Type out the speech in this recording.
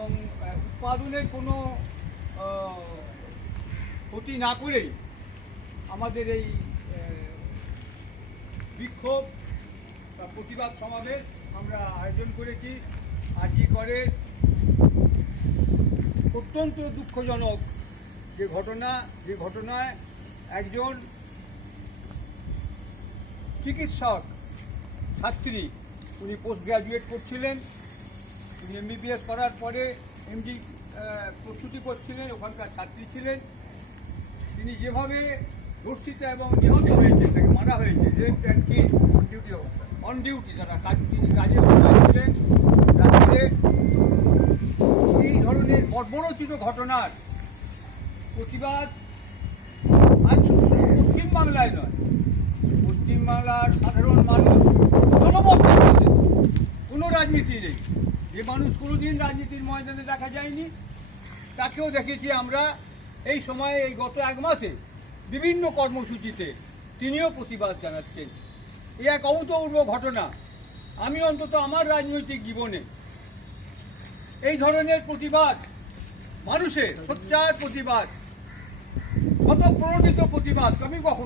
এবং উৎপাদনের কোনো ক্ষতি না করেই আমাদের এই বিক্ষোভ বা প্রতিবাদ সমাবেশ আমরা আয়োজন করেছি। আজকে করে অত্যন্ত দুঃখজনক যে ঘটনায় একজন চিকিৎসক ছাত্রী, উনি পোস্ট গ্রাজুয়েট করছিলেন, উনি MBBS করার পরে MD প্রস্তুতি করছিলেন, ওখানকার ছাত্রী ছিলেন। তিনি যেভাবে ধর্ষিত এবং নিহত হয়েছে, তাকে মারা হয়েছে rape and kill on duty, তিনি কাজে ছিলেন রাত্রে। এই ধরনের বর্বরোচিত ঘটনার প্রতিবাদ আজ পশ্চিমবাংলায় নয়, পশ্চিমবাংলার সাধারণ মানুষ জনমত করছে। কোনো রাজনীতি নেই, যে মানুষ কোনোদিন রাজনীতির ময়দানে দেখা যায়নি তাকেও দেখেছি আমরা এই সময়ে, এই গত এক মাসে বিভিন্ন কর্মসূচিতে তিনিও প্রতিবাদ জানাচ্ছেন। এই এক অভূতপূর্ব ঘটনা। আমি অন্তত আমার রাজনৈতিক জীবনে এই ধরনের প্রতিবাদ, মানুষের সোচ্চার প্রতিবাদ, স্বতঃপ্রণোদিত প্রতিবাদ আমি কখনো